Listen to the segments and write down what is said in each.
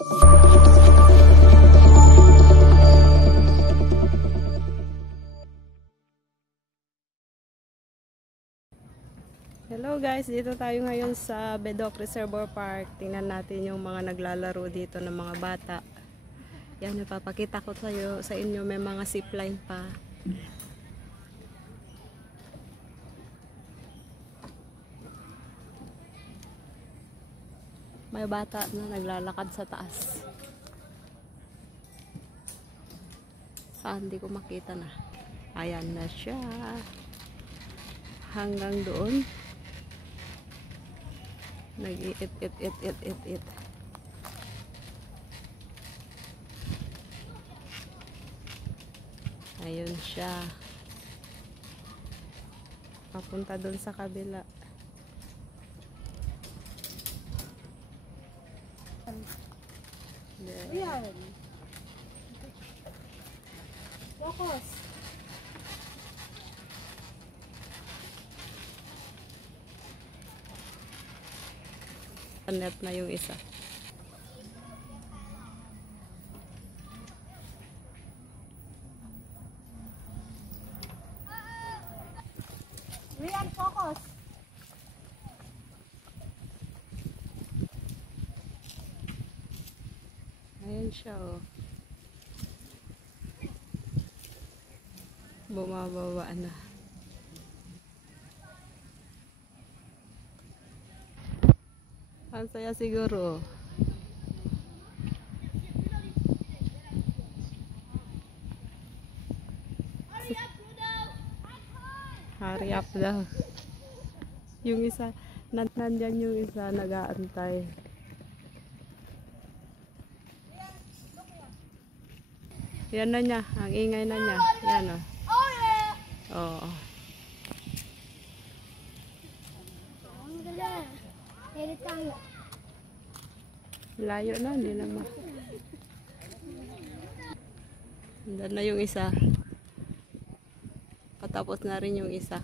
Hello guys, dito tayo ngayon sa Bedok Reservoir Park. Tingnan natin yung mga naglalaro dito ng mga bata. Yan, napapakita ko sa inyo, may mga zipline pa. May bata na naglalakad sa taas. Saan? Hindi ko makita na. Ayan na siya. Hanggang doon. Nag-iit. Ayun siya. Papunta doon sa kabila. Ayan. Focus. Net na yung isa. Rian, focus. Ayan siya, oh. Bumababa na. Ang saya siguro. Hurry up daw. Yung isa, nandyan yung isa nag-aantay. Yan na niya, ang ingay na niya. Yan, oh. Oo. Ang galing. Edit tayo. Layo na, hindi naman. Nandun na yung isa. Patapos na rin yung isa.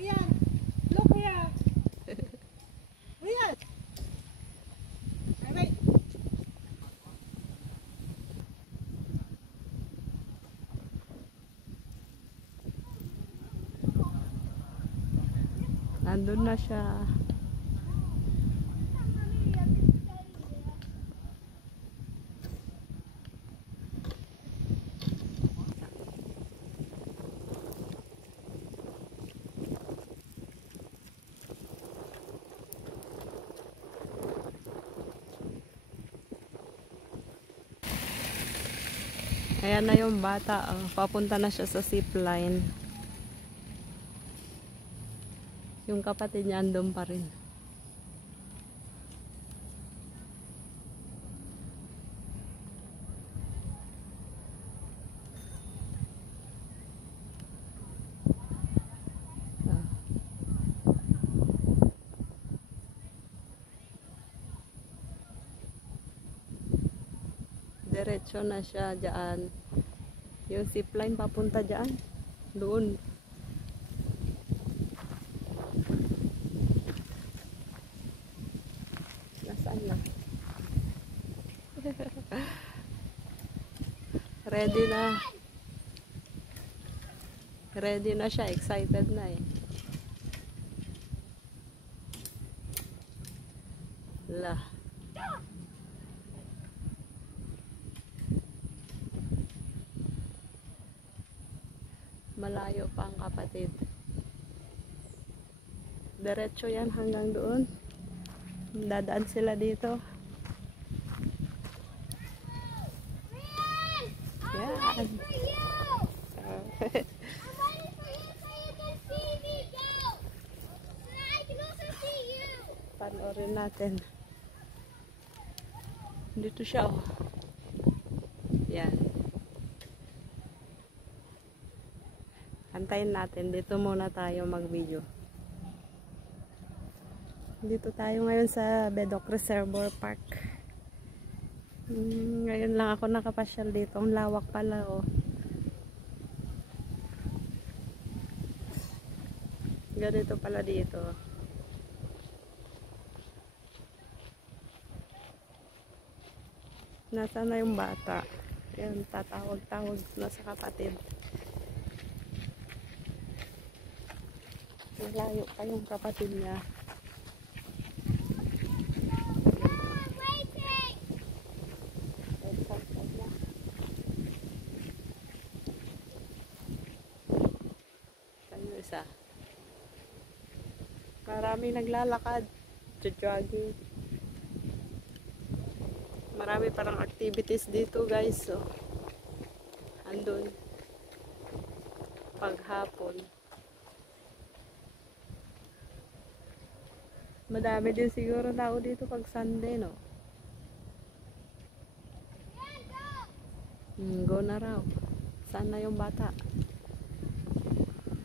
Rian, look here. Rian. Wait. Nandun na siya. Ayan na yung bata. Oh. Papunta na siya sa zipline. Yung kapatid niya andun pa rin. Diretso na siya dyan. Yung zipline papunta dyan. Doon. Nasaan na? Ready na. Ready na siya. Excited na eh. Lah. Malayo pa ang kapatid. Diretso yan hanggang doon. Dadaan sila dito. Yan. Panoorin natin. Dito siya, oh. Yan. Antayin natin. Dito muna tayo mag-video. Dito tayo ngayon sa Bedok Reservoir Park. Ngayon lang ako nakapasyal dito. Ang lawak pala, oh. Ganito pala dito. Nasaan na yung bata? Ayan, tatawag-tawag na sa kapatid. Malayo pa yung kapatid niya. Ano isa? Maraming naglalakad. Jogging. Marami parang activities dito, guys. So, andun. Paghapon. Madami din siguro tao dito pag Sunday, no? Go na raw. Saan na yung bata?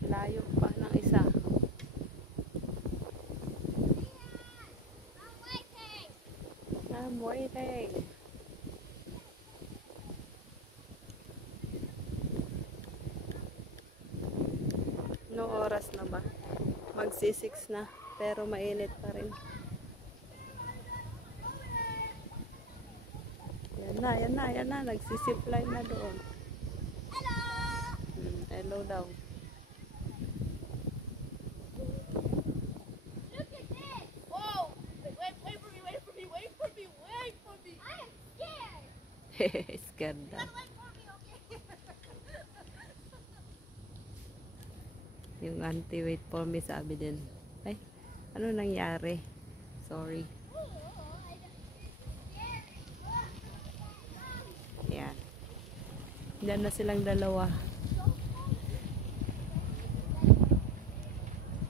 Layo pa ng isa. I'm waiting. No oras na ba? Magsi-6 na. Pero mainit pa rin. Yan na. Nagsisipline na doon. Hello! Hello daw. Look at this! Whoa! Wait for me! I am scared! Scared daw. Wait for me, okay? Yung auntie wait for me sabi din. Ay, ano nangyari? Sorry. Yan. Diyan na silang dalawa.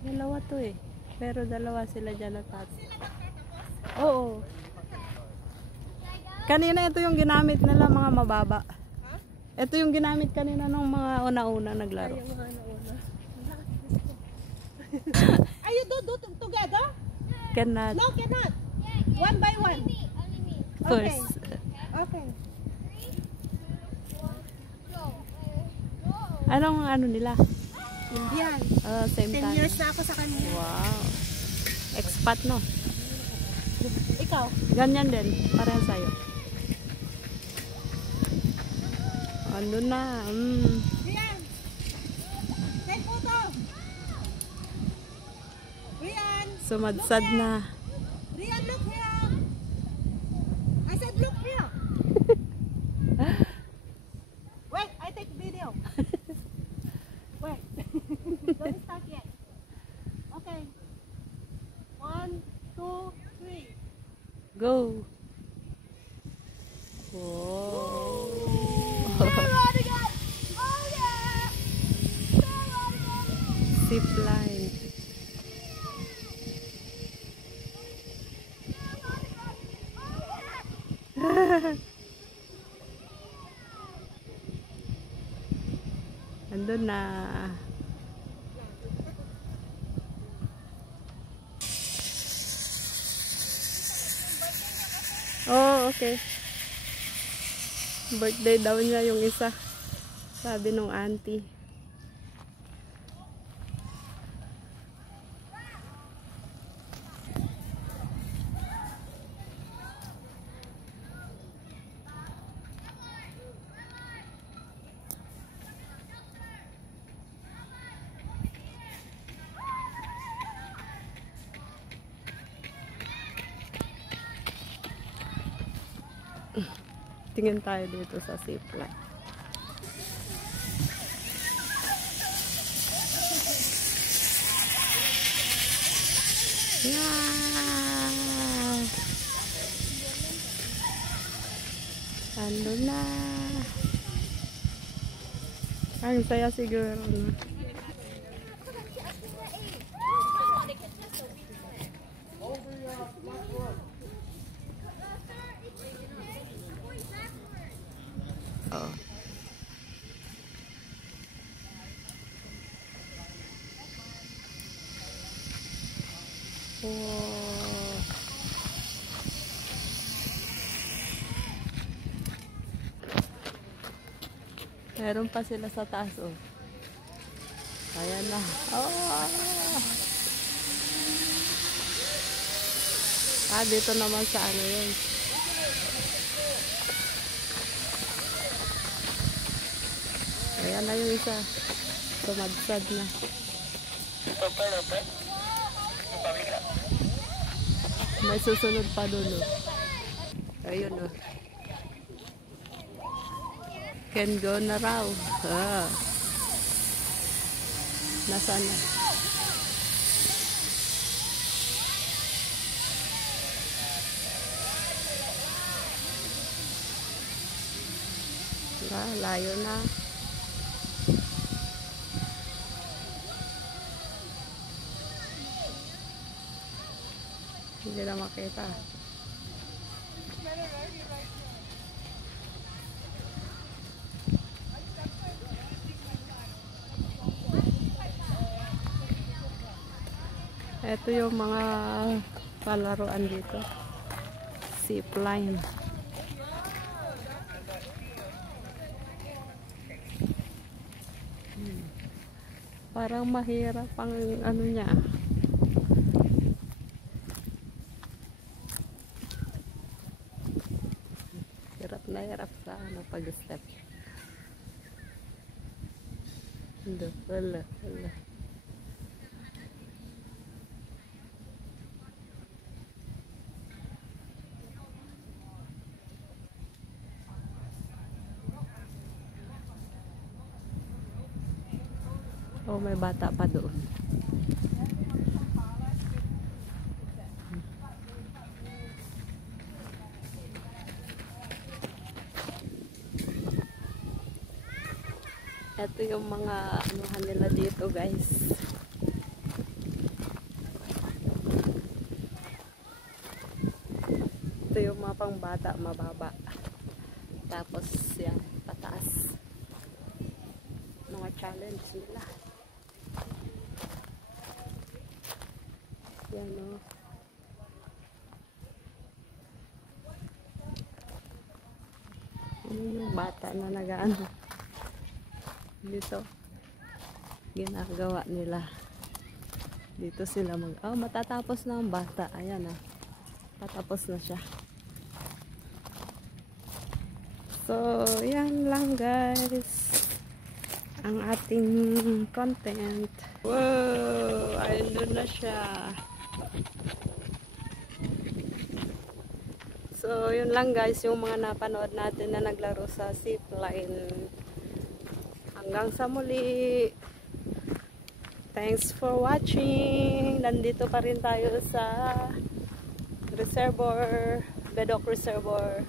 Dalawa to eh. Pero dalawa sila dyan at oo. Kanina ito yung ginamit nila mga mababa. Ito yung ginamit kanina ng mga una-una naglaro. Are you do together? Cannot. No, cannot. One by one. Only me. First. Okay. Anong ano nila? Indian. Same 10 time. years na ako sa kanya. Wow. Expat no? Ikaw? Ganyan din. Parehas sa'yo. Ano na? Rian! Take photo! Rian! Sumadsad na. Rian, look here! I said look here! Wait, I take video. Wait. Don't start yet. Okay. 1, 2, 3. Go. Wow. Zip line. Andun na. Oh, okay. Birthday daw niya yung isa. Sabi nung auntie. Tingin tayo dito sa zipline. Yeah! Ano na? Ang saya siguro. No? Oh. Oh. Meron pa sila sa taas, oh. Ayan na. Oh! Dito naman sa ano yun. Ayan na yung isa. Sumadsad na. May susunod pa doon, oh. Ayun, oh. Can go na raw. Ah. Nasaan na? Layo na. Hindi na makita. Ito yung mga palaruan dito. Zipline. Parang mahirap ang ano niya. Hirap na hirap sa ano pag-step. Hindi, wala. Oh, may bata pa doon. Ito yung mga anuhan nila dito, guys. Ito yung mga pangbata, mababa. Tapos yan, pataas. Mga challenge nila. Yan, o. Ano yung bata na nag-ano dito ginagawa nila dito sila matatapos na ang bata. Ayan, patapos na siya. So yan lang, guys, ang ating content. Wow, ayun na siya. So yun lang, guys, yung mga napanood natin na naglaro sa zipline. Hanggang sa muli. Thanks for watching. Nandito pa rin tayo sa reservoir, Bedok Reservoir.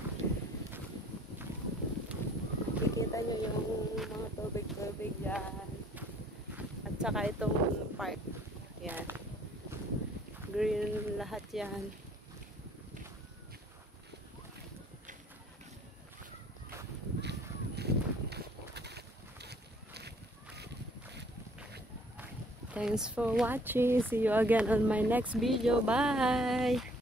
Nakikita nyo yung mga tubig-tubig yan. At saka itong park. Yan. Green lahat yan. Thanks for watching. See you again on my next video. Bye!